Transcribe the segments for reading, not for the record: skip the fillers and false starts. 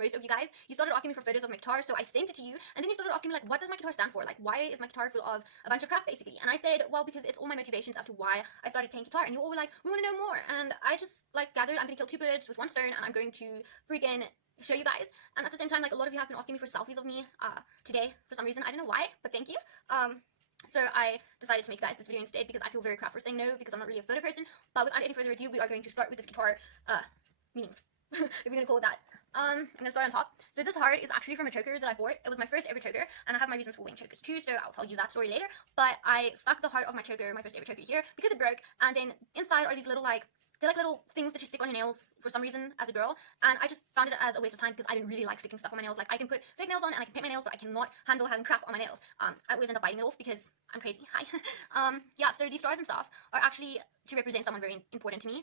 most of you guys, you started asking me for photos of my guitar, so I sent it to you, and then you started asking me, like, what does my guitar stand for? Like, why is my guitar full of a bunch of crap, basically? And I said, well, because it's all my motivations as to why I started playing guitar, and you all were like, we want to know more, and I just, like, gathered, I'm gonna kill two birds with one stone, and I'm going to freaking show you guys. And at the same time, like, a lot of you have been asking me for selfies of me today for some reason. I don't know why, but thank you. So I decided to make you guys this video instead because I feel very crap for saying no because I'm not really a photo person. But without any further ado, we are going to start with this guitar meanings, if you're gonna call it that. I'm gonna start on top. So this heart is actually from a choker that I bought. It was my first ever choker, and I have my reasons for wearing chokers too, so I'll tell you that story later. But I stuck the heart of my choker, my first ever choker, here because it broke, and then inside are these little, like, they're like little things that you stick on your nails for some reason as a girl, and I just found it as a waste of time because I didn't really like sticking stuff on my nails. Like, I can put fake nails on and I can paint my nails, but I cannot handle having crap on my nails. I always end up biting it off because I'm crazy. Hi. Yeah, so these stars and stuff are actually to represent someone very important to me.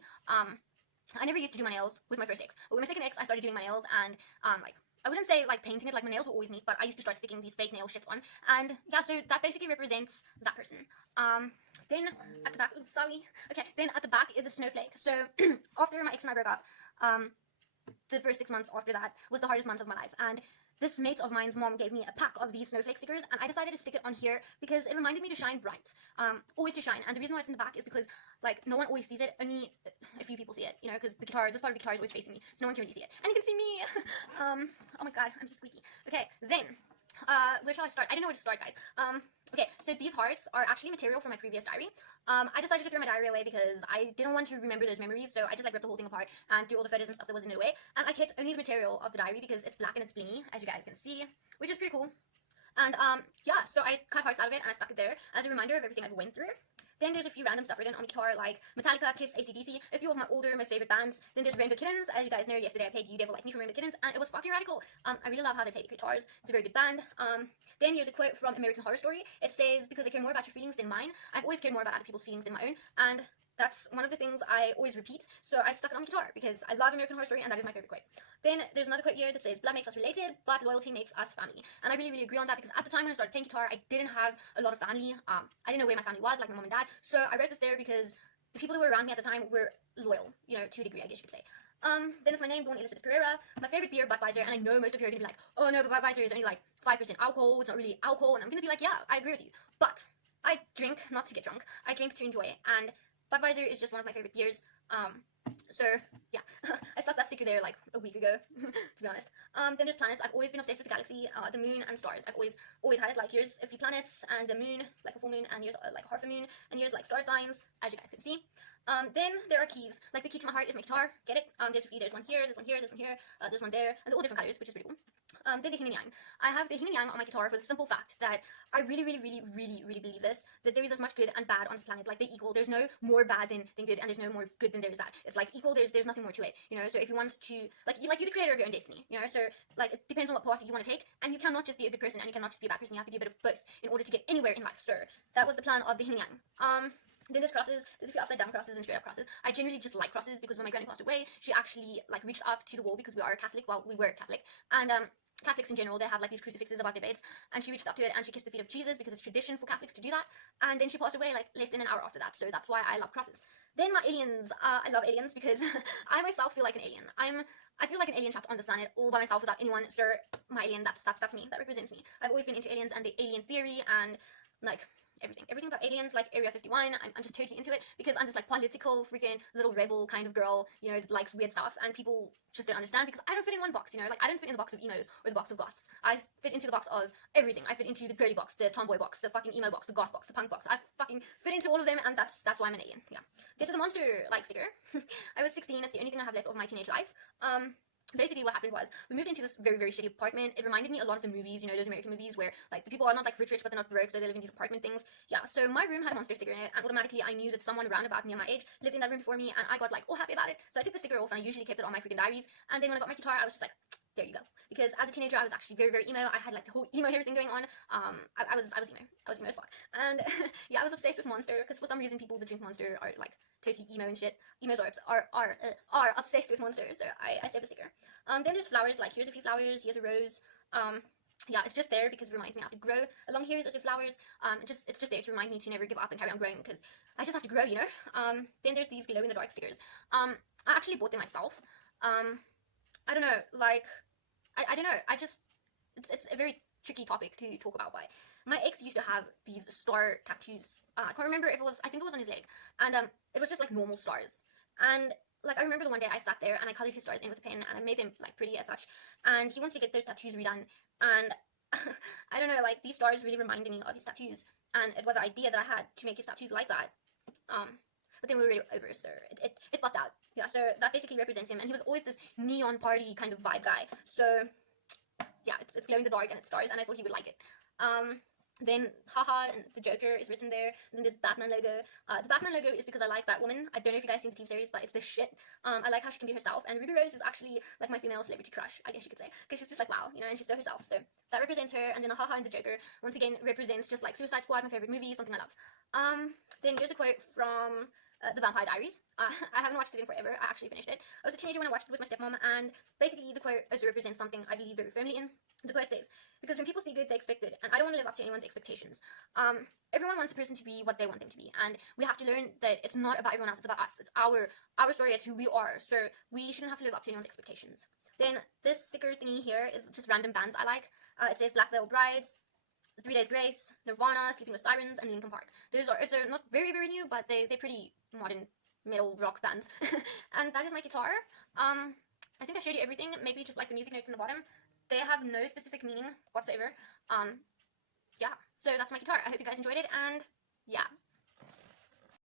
I never used to do my nails with my first ex, but with my second ex, I started doing my nails, and like, I wouldn't say like painting it, like my nails were always neat, but I used to start sticking these fake nail shits on, and yeah, so that basically represents that person. Then at the back, oops, sorry. Okay, then at the back is a snowflake. So after my ex and I broke up, the first 6 months after that was the hardest months of my life, and this mate of mine's mom gave me a pack of these snowflake stickers, and I decided to stick it on here because it reminded me to shine bright, always to shine. And the reason why it's in the back is because, like, no one always sees it, only a few people see it, you know, because the guitar, this part of the guitar is always facing me, so no one can really see it. And you can see me. Oh my god, I'm so squeaky. Okay, then where shall I start? I didn't know where to start, guys. Okay, so these hearts are actually material from my previous diary. I decided to throw my diary away because I didn't want to remember those memories, so I just, like, ripped the whole thing apart and threw all the photos and stuff that was in it away. And I kept only the material of the diary because it's black and it's blingy, as you guys can see, which is pretty cool. And yeah, so I cut hearts out of it and I stuck it there as a reminder of everything I've went through. Then there's a few random stuff written on my guitar, like Metallica, Kiss, AC/DC, a few of my older, most favorite bands. Then there's Rainbow Kittens. As you guys know, yesterday I played You Devil Like Me from Rainbow Kittens, and it was fucking radical. I really love how they play the guitars. It's a very good band. Then here's a quote from American Horror Story. It says, because I care more about your feelings than mine, I've always cared more about other people's feelings than my own. And that's one of the things I always repeat, so I stuck it on my guitar because I love American Horror Story and that is my favorite quote. Then there's another quote here that says, blood makes us related, but loyalty makes us family. And I really, really agree on that because at the time when I started playing guitar, I didn't have a lot of family. I didn't know where my family was, like my mom and dad. So I wrote this there because the people who were around me at the time were loyal, you know, to a degree, I guess you could say. Then it's my name, Dawn Elizabeth Pereira. My favorite beer, Budweiser, and I know most of you are going to be like, oh no, but Budweiser is only like 5% alcohol, it's not really alcohol, and I'm going to be like, yeah, I agree with you. But I drink not to get drunk, I drink to enjoy it, and Budweiser is just one of my favorite beers. So yeah, I stuck that sticker there like a week ago, to be honest. Then there's planets. I've always been obsessed with the galaxy, the moon, and stars. I've always had it. Like, here's a few planets and the moon, like a full moon, and here's like half a moon, and here's like star signs, as you guys can see. Then there are keys. Like, the key to my heart is my guitar. Get it? There's a few. There's one here. There's one here. There's one here. There's one there, and they're all different colors, which is pretty cool. Then the yin and yang. I have the yin and yang on my guitar for the simple fact that I really believe this, that there is as much good and bad on this planet. Like, they equal. There's no more bad than good, and there's no more good than there is bad. It's like equal. There's nothing more to it, you know. So if you want to, like you're the creator of your own destiny, you know. So, like, it depends on what path you want to take, and you cannot just be a good person and you cannot just be a bad person. You have to do a bit of both in order to get anywhere in life. So that was the plan of the yin and yang. Then there's crosses. There's a few upside down crosses and straight up crosses. I generally just like crosses because when my granny passed away, she actually, like, reached up to the wall because we are Catholic. Well, we were Catholic, and Catholics in general, they have like these crucifixes above their beds, and she reached up to it and she kissed the feet of Jesus because it's tradition for Catholics to do that. And then she passed away like less than an hour after that, so that's why I love crosses. Then my aliens. I love aliens because I myself feel like an alien. I feel like an alien trapped on this planet all by myself without anyone. So my alien, that's me. That represents me. I've always been into aliens and the alien theory and, like, everything about aliens, like Area 51. I'm just totally into it because I'm this, like, political freaking little rebel kind of girl, you know, that likes weird stuff, and people just don't understand because I don't fit in one box, you know. Like, I don't fit in the box of emos or the box of goths. I fit into the box of everything. I fit into the girly box, the tomboy box, the fucking emo box, the goth box, the punk box. I fucking fit into all of them, and that's why I'm an alien. Yeah. Get to the monster, like, sticker. I was 16. That's the only thing I have left of my teenage life. Basically what happened was we moved into this very shitty apartment. It reminded me a lot of the movies, you know, those American movies where, like, the people are not like rich but they're not broke, so they live in these apartment things. Yeah, so my room had a monster sticker in it, and automatically I knew that someone around about near my age lived in that room before me, and I got, like, all happy about it. So I took the sticker off and I usually kept it on my freaking diaries. And then when I got my guitar, I was just like, there you go. Because as a teenager, I was actually very emo. I had, like, the whole emo hair thing going on. I was emo. I was emo as fuck. And yeah, I was obsessed with Monster because for some reason people that drink Monster are, like, totally emo and shit. Emos are obsessed with Monster, so I saved the sticker. Then there's flowers. Like, here's a few flowers. Here's a rose. Yeah, it's just there because it reminds me I have to grow. Along here is also flowers. It's just there to remind me to never give up and carry on growing because I just have to grow, you know. Then there's these glow in the dark stickers. I actually bought them myself. I don't know, like, I don't know. It's a very tricky topic to talk about. Why my ex used to have these star tattoos. I can't remember if it was. I think it was on his leg, and it was just like normal stars. And like I remember the one day I sat there and I colored his stars in with a pen and I made them like pretty as such. And he wants to get those tattoos redone. And I don't know, like these stars really reminded me of his tattoos. And it was an idea that I had to make his tattoos like that. But then we were really over, so it fucked out. Yeah, so that basically represents him. And he was always this neon party kind of vibe guy. So yeah, it's glow in the dark and it's stars, and I thought he would like it. Then haha and the Joker is written there. And then there's Batman logo. The Batman logo is because I like Batwoman. I don't know if you guys seen the TV series, but it's the shit. I like how she can be herself, and Ruby Rose is actually like my female celebrity crush, I guess you could say, because she's just like wow, you know, and she's so herself. So that represents her. And then the haha and the Joker once again represents just like Suicide Squad, my favorite movie, something I love. Then here's a quote from The Vampire Diaries. I haven't watched it in forever. I actually finished it. I was a teenager when I watched it with my stepmom, and basically the quote also represents something I believe very firmly in. The quote says, "Because when people see good, they expect good, and I don't want to live up to anyone's expectations." Everyone wants a person to be what they want them to be, and we have to learn that it's not about everyone else, it's about us. It's our story, it's who we are, so we shouldn't have to live up to anyone's expectations. Then this sticker thingy here is just random bands I like. It says Black Veil Brides, 3 Days Grace, Nirvana, Sleeping with Sirens, and Linkin Park. Those are not very, very new, but they're pretty modern metal rock bands. And that is my guitar. I think I showed you everything, maybe just like the music notes in the bottom. They have no specific meaning whatsoever. Yeah, so that's my guitar. I hope you guys enjoyed it, and yeah.